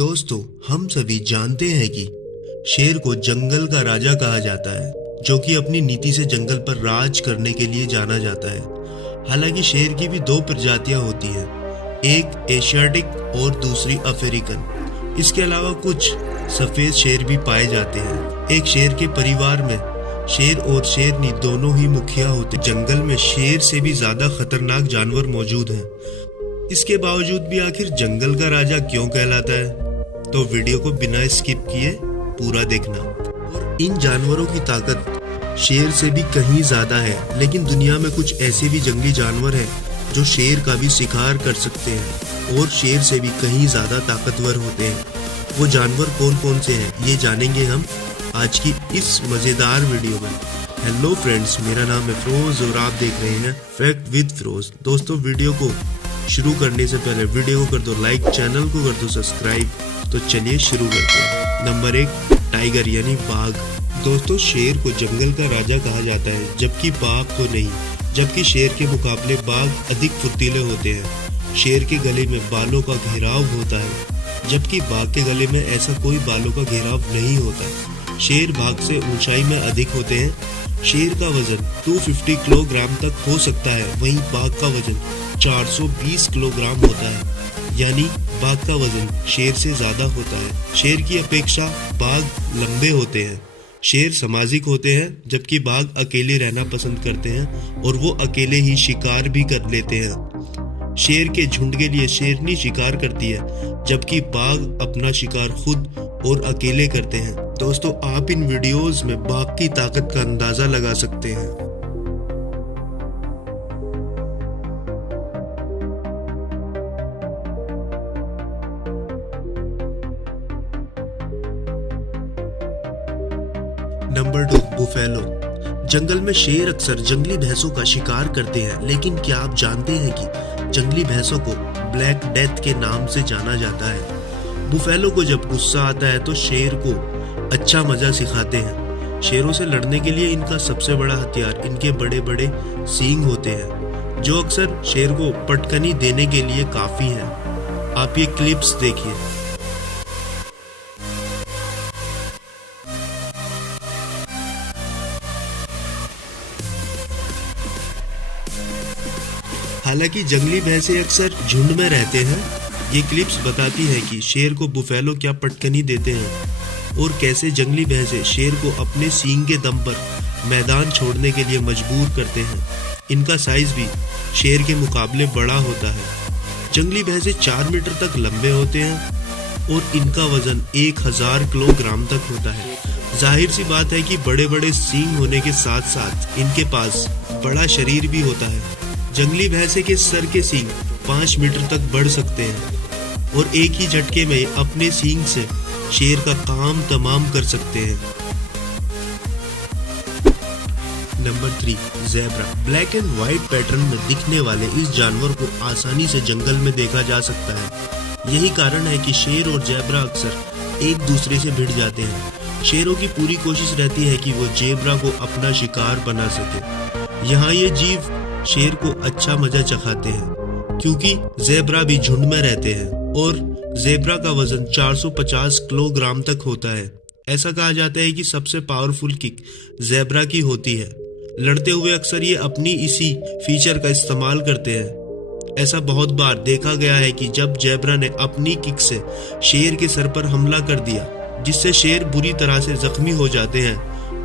दोस्तों, हम सभी जानते हैं कि शेर को जंगल का राजा कहा जाता है, जो कि अपनी नीति से जंगल पर राज करने के लिए जाना जाता है। हालांकि शेर की भी दो प्रजातियां होती हैं, एक एशियाटिक और दूसरी अफ्रीकन। इसके अलावा कुछ सफेद शेर भी पाए जाते हैं। एक शेर के परिवार में शेर और शेरनी दोनों ही मुखिया होते हैं। जंगल में शेर से भी ज्यादा खतरनाक जानवर मौजूद हैं। इसके बावजूद भी आखिर जंगल का राजा क्यों कहलाता है? तो वीडियो को बिना स्किप किए पूरा देखना। और इन जानवरों की ताकत शेर से भी कहीं ज्यादा है, लेकिन दुनिया में कुछ ऐसे भी जंगली जानवर हैं जो शेर का भी शिकार कर सकते हैं और शेर से भी कहीं ज्यादा ताकतवर होते हैं। वो जानवर कौन कौन से हैं, ये जानेंगे हम आज की इस मजेदार वीडियो में। हेलो फ्रेंड्स, मेरा नाम है फिरोज और आप देख रहे हैं फैक्ट विद फिरोज। दोस्तों, वीडियो को शुरू करने से पहले वीडियो को कर दो लाइक, चैनल को कर दो सब्सक्राइब। तो चलिए शुरू करते हैं। नंबर 1, टाइगर यानी बाघ। दोस्तों, शेर को जंगल का राजा कहा जाता है, जबकि बाघ को नहीं। जबकि शेर के मुकाबले बाघ अधिक फुर्तीले होते हैं। शेर के गले में बालों का घेराव होता है, जबकि बाघ के गले में ऐसा कोई बालों का घेराव नहीं होता। शेर बाघ से ऊंचाई में अधिक होते हैं। शेर का वजन 250 किलोग्राम तक हो सकता है, वहीं बाघ का वजन 420 किलोग्राम होता है, यानी बाघ का वजन शेर से ज्यादा होता है। शेर की अपेक्षा बाघ लंबे होते हैं। शेर सामाजिक होते हैं, जबकि बाघ अकेले रहना पसंद करते हैं और वो अकेले ही शिकार भी कर लेते हैं। शेर के झुंड के लिए शेरनी शिकार करती है, जबकि बाघ अपना शिकार खुद और अकेले करते हैं। दोस्तों, आप इन वीडियोस में बाघ की ताकत का अंदाजा लगा सकते हैं। Number 2, buffalo. जंगल में शेर अक्सर जंगली भैंसों का शिकार करते हैं, लेकिन क्या आप जानते हैं कि जंगली भैंसों को ब्लैक डेथ के नाम से जाना जाता है? बुफेलो को जब गुस्सा आता है तो शेर को अच्छा मजा सिखाते हैं। शेरों से लड़ने के लिए इनका सबसे बड़ा हथियार इनके बड़े बड़े सींग होते हैं, जो अक्सर शेर को पटकनी देने के लिए काफी है। आप ये क्लिप्स देखिए। हालांकि जंगली भैंसे अक्सर झुंड में रहते हैं। ये क्लिप्स बताती है कि शेर को बुफेलो क्या पटकनी देते हैं और कैसे जंगली भैंसे शेर को अपने सींग के दम पर मैदान छोड़ने के लिए मजबूर करते हैं। इनका साइज भी शेर के मुकाबले बड़ा होता है। जंगली भैंसे 4 मीटर तक लंबे होते हैं और इनका वजन 1000 किलोग्राम तक होता है। जाहिर सी बात है कि बड़े बड़े सींग होने के साथ साथ इनके पास बड़ा शरीर भी होता है। जंगली भैंसे के सर के सींग 5 मीटर तक बढ़ सकते हैं और एक ही झटके में अपने सींग से शेर का काम तमाम कर सकते हैं। Number 3, zebra. Black and white pattern में दिखने वाले इस जानवर को आसानी से जंगल में देखा जा सकता है। यही कारण है कि शेर और ज़ेब्रा अक्सर एक दूसरे से भिड़ जाते हैं। शेरों की पूरी कोशिश रहती है कि वो ज़ेब्रा को अपना शिकार बना सके। यहाँ ये जीव शेर को अच्छा मजा चखाते हैं, क्योंकि ज़ेब्रा भी झुंड में रहते हैं और ज़ेब्रा का वजन 450 किलोग्राम तक होता है। ऐसा कहा जाता है कि सबसे पावरफुल किक ज़ेब्रा की होती है। लड़ते हुए अक्सर ये अपनी इसी फीचर का इस्तेमाल करते हैं। ऐसा बहुत बार देखा गया है कि जब ज़ेब्रा ने अपनी किक से शेर के सर पर हमला कर दिया, जिससे शेर बुरी तरह से जख्मी हो जाते हैं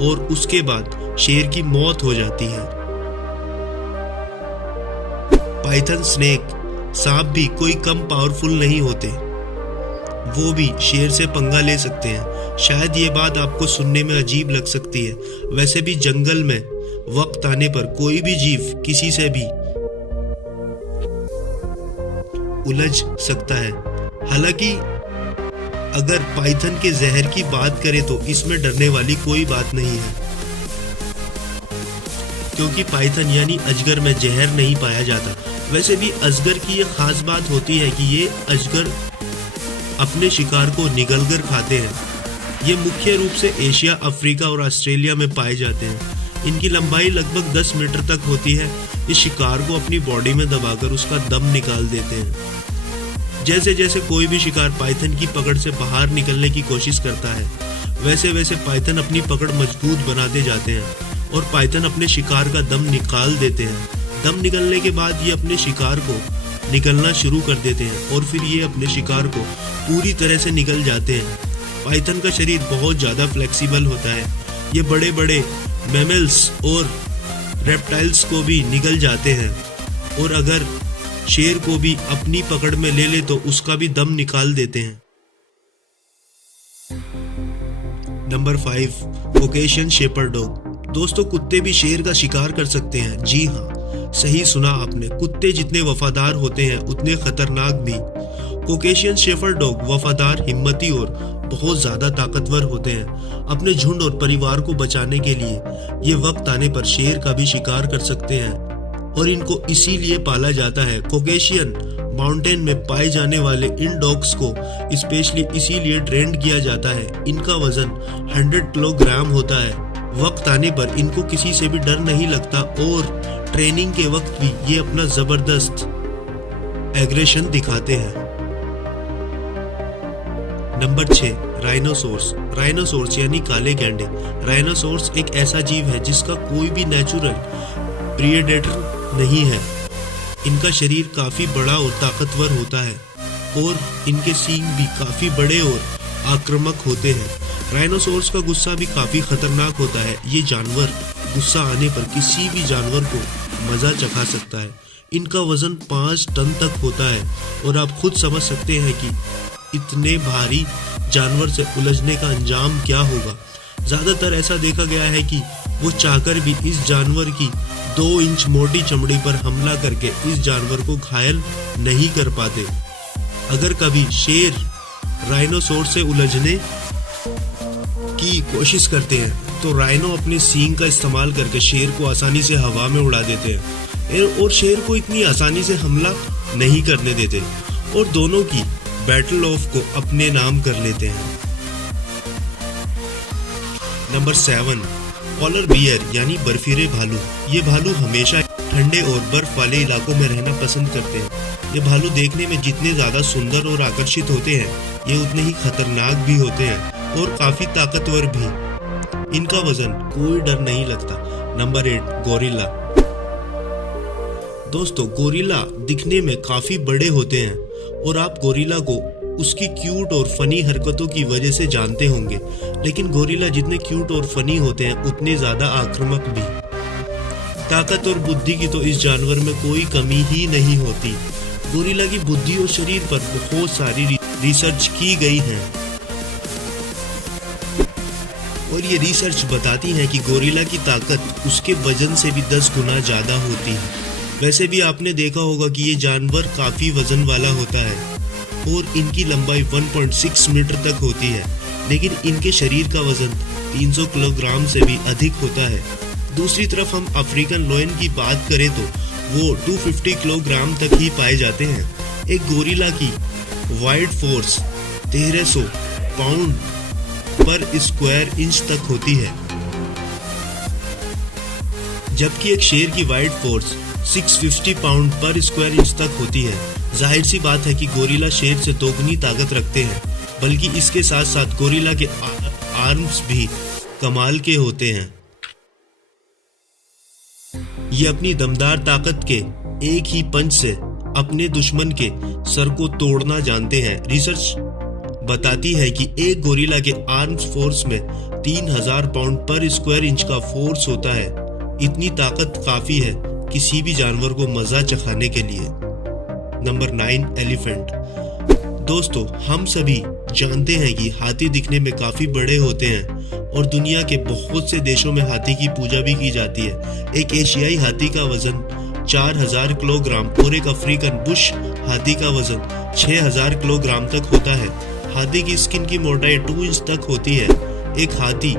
और उसके बाद शेर की मौत हो जाती है। पाइथन स्नेक, सांप भी कोई कम पावरफुल नहीं होते। वो भी शेर से पंगा ले सकते हैं। शायद ये बात आपको सुनने में अजीब लग सकती है। वैसे भी जंगल में वक्त आने पर कोई भी जीव किसी से भी उलझ सकता है। हालांकि अगर पाइथन के जहर की बात करें तो इसमें डरने वाली कोई बात नहीं है, क्योंकि पाइथन यानी अजगर में जहर नहीं पाया जाता। वैसे भी अजगर की ये खास बात होती है कि ये अजगर अपने शिकार को निगलकर खाते हैं। ये मुख्य रूप से एशिया, अफ्रीका और ऑस्ट्रेलिया में पाए जाते हैं। इनकी लंबाई लगभग 10 मीटर तक होती है। इस शिकार को अपनी बॉडी में दबाकर उसका दम निकाल देते हैं। जैसे जैसे कोई भी शिकार पाइथन की पकड़ से बाहर निकलने की कोशिश करता है, वैसे वैसे पाइथन अपनी पकड़ मजबूत बनाते जाते हैं और पाइथन अपने शिकार का दम निकाल देते हैं। दम निकलने के बाद ये अपने शिकार को निकलना शुरू कर देते हैं और फिर ये अपने शिकार को पूरी तरह से निकल जाते हैं। पाइथन का शरीर बहुत ज़्यादा फ्लेक्सिबल होता है, ये बड़े बड़े मैमल्स और रेप्टाइल्स को भी निकल जाते हैं और अगर शेर को भी अपनी पकड़ में ले ले तो उसका भी दम निकाल देते हैं। Number 5, Caucasian shepherd dog. दोस्तों, कुत्ते भी शेर का शिकार कर सकते हैं। जी हाँ, सही सुना आपने। कुत्ते जितने वफादार होते हैं उतने खतरनाक भी। कॉकेशियन शेपर्ड डॉग वफादार, हिम्मती और बहुत ज्यादा ताकतवर होते हैं। अपने झुंड और परिवार को बचाने के लिए ये वक्त आने पर शेर का भी शिकार कर सकते हैं और इनको इसीलिए पाला जाता है। कॉकेशियन माउंटेन में पाए जाने वाले इन डॉग्स को स्पेशली इसीलिए ट्रेंड किया जाता है। इनका वजन 100 किलोग्राम होता है। वक्त आने पर इनको किसी से भी डर नहीं लगता और ट्रेनिंग के वक्त भी ये अपना जबरदस्त एग्रेशन दिखाते हैं। Number 6, rhinoceros. राइनोसोर्स यानी काले गैंडे। राइनोसोर्स एक ऐसा जीव है जिसका कोई भी नेचुरल प्रिडेटर नहीं है। इनका शरीर काफी बड़ा और ताकतवर होता है और इनके सींग भी काफी बड़े और आक्रामक होते हैं। राइनोसोर्स का गुस्सा भी काफी खतरनाक होता है। ये जानवर गुस्सा आने पर किसी भी जानवर को मजा चखा सकता है। इनका वजन 5 टन तक होता है और आप खुद समझ सकते हैं कि इतने भारी जानवर से उलझने का अंजाम क्या होगा। ज्यादातर ऐसा देखा गया है कि वो चाहकर भी इस जानवर की 2 इंच मोटी चमड़ी पर हमला करके इस जानवर को घायल नहीं कर पाते। अगर कभी शेर राइनोसोर से उलझने की कोशिश करते हैं तो राइनो अपने सींग का इस्तेमाल करके शेर को आसानी से हवा में उड़ा देते हैं और शेर को इतनी आसानी से हमला नहीं करने देते और दोनों की बैटल ऑफ को अपने नाम कर लेते हैं। नंबर 7, पोलर बियर यानी बर्फीले भालू। ये भालू हमेशा ठंडे और बर्फ वाले इलाकों में रहना पसंद करते हैं। ये भालू देखने में जितने ज्यादा सुंदर और आकर्षित होते हैं, ये उतने ही खतरनाक भी होते हैं और काफी ताकतवर भी। इनका वजन कोई डर नहीं लगता। Number 8, gorilla. दोस्तों, गोरिल्ला दिखने में काफी बड़े होते हैं और आप गोरिल्ला को उसकी क्यूट और फनी हरकतों की वजह से जानते होंगे, लेकिन गोरिल्ला जितने क्यूट और फनी होते हैं उतने ज्यादा आक्रामक भी। ताकत और बुद्धि की तो इस जानवर में कोई कमी ही नहीं होती। गोरिल्ला की बुद्धि और शरीर पर बहुत सारी रिसर्च की गई है और ये रिसर्च बताती है कि गोरिल्ला की ताकत उसके वजन से भी 10 गुना ज्यादा होती है। वैसे भी आपने देखा होगा कि ये जानवर काफी वजन वाला होता है और इनकी लंबाई 1.6 मीटर तक होती है, लेकिन इनके शरीर का वजन 300 किलोग्राम से भी अधिक होता है। दूसरी तरफ हम अफ्रीकन लोयन की बात करें तो वो 250 किलोग्राम तक ही पाए जाते हैं। एक गोरिल्ला की वाइड फोर्स 1300 पाउंड पर स्क्वायर इंच तक होती है, जबकि एक शेर की वाइड फोर्स 650 पाउंड पर स्क्वायर इंच तक होती है। जाहिर सी बात है कि गोरिल्ला शेर से दोगुनी ताकत रखते हैं, बल्कि इसके साथ साथ गोरिल्ला के आर्म्स भी कमाल के होते हैं। ये अपनी दमदार ताकत के एक ही पंच से अपने दुश्मन के सर को तोड़ना जानते हैं। रिसर्च बताती है कि एक गोरिल्ला के आर्म्स फोर्स में 3000 पाउंड पर स्क्वायर इंच का फोर्स होता है। इतनी ताकत काफी है किसी भी जानवर को मजा चखाने के लिए। Number 9, elephant. दोस्तों, हम सभी जानते हैं कि हाथी दिखने में काफी बड़े होते हैं और दुनिया के बहुत से देशों में हाथी की पूजा भी की जाती है। एक एशियाई हाथी का वजन 4000 किलोग्राम और एक अफ्रीकन बुश हाथी का वजन 6000 किलोग्राम तक होता है। हाथी की स्किन की मोटाई 2 इंच तक होती है। एक हाथी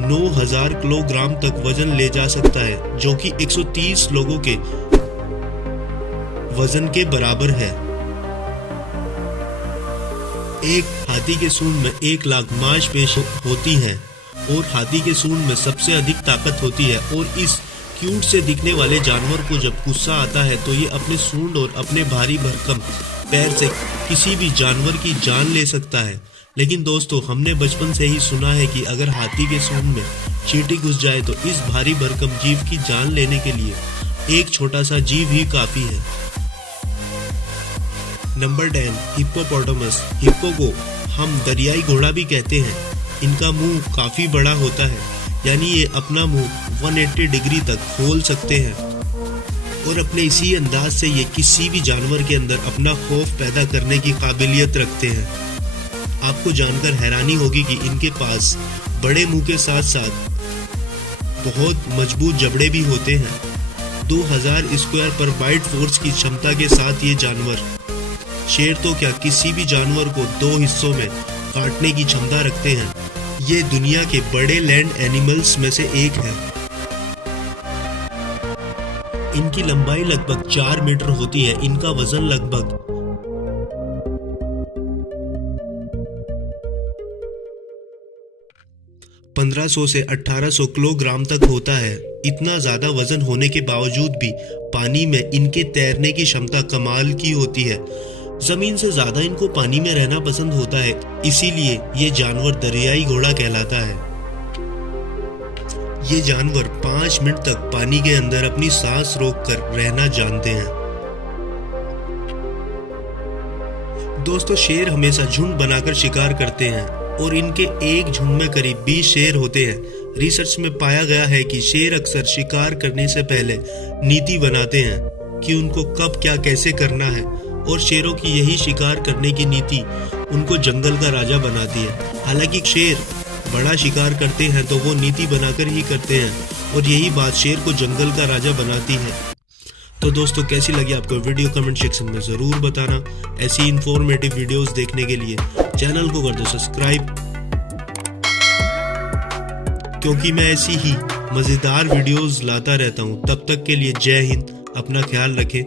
9000 किलोग्राम तक वजन ले जा सकता है, जो कि 130 लोगों के वजन के बराबर है। एक हाथी के सूंड में 1 लाख मांसपेशी होती हैं और हाथी के सूंड में सबसे अधिक ताकत होती है। और इस क्यूट से दिखने वाले जानवर को जब गुस्सा आता है तो ये अपने सूंड और अपने भारी भरकम पैर से किसी भी जानवर की जान ले सकता है। लेकिन दोस्तों, हमने बचपन से ही सुना है कि अगर हाथी के सूंड में चींटी घुस जाए तो इस भारी भरकम जीव की जान लेने के लिए एक छोटा सा जीव ही काफी है। Number 10, hippopotamus. हिप्पो को हम दरियाई घोड़ा भी कहते हैं। इनका मुंह काफी बड़ा होता है, यानी ये अपना मुंह 180 डिग्री तक खोल सकते हैं और अपने इसी अंदाज से ये किसी भी जानवर के अंदर अपना खौफ पैदा करने की काबिलियत रखते हैं। आपको जानकर हैरानी होगी कि इनके पास बड़े मुंह के साथ साथ बहुत मजबूत जबड़े भी होते हैं। 2000 स्क्वायर पर बाइट फोर्स की क्षमता के साथ ये जानवर, शेर तो क्या किसी भी जानवर को 2 हिस्सों में काटने की क्षमता रखते हैं। ये दुनिया के बड़े लैंड एनिमल्स में से एक है। इनकी लंबाई लगभग 4 मीटर होती है। इनका वजन लगभग 1500 से 1800 किलोग्राम तक होता है। इतना ज्यादा वजन होने के बावजूद भी पानी में इनके तैरने की क्षमता कमाल की होती है। जमीन से ज्यादा इनको पानी में रहना पसंद होता है, इसीलिए ये जानवर दरियाई घोड़ा कहलाता है। ये जानवर 5 मिनट तक पानी के अंदर अपनी सांस रोककर रहना जानते हैं। दोस्तों, शेर हमेशा झुंड बनाकर शिकार करते हैं और इनके एक झुंड में करीब 20 शेर होते हैं। रिसर्च में पाया गया है कि शेर अक्सर शिकार करने से पहले नीति बनाते हैं कि उनको कब क्या कैसे करना है, और शेरों की यही शिकार करने की नीति उनको जंगल का राजा बनाती है। हालांकि शेर बड़ा शिकार करते हैं तो वो नीति बनाकर ही करते हैं, और यही बात शेर को जंगल का राजा बनाती है। तो दोस्तों, कैसी लगी आपको वीडियो कमेंट सेक्शन में ज़रूर बताना। ऐसी इंफॉर्मेटिव वीडियोस देखने के लिए चैनल को कर दो सब्सक्राइब, क्योंकि मैं ऐसी ही मज़ेदार वीडियोस लाता रहता हूँ। तब तक के लिए जय हिंद, अपना ख्याल रखें।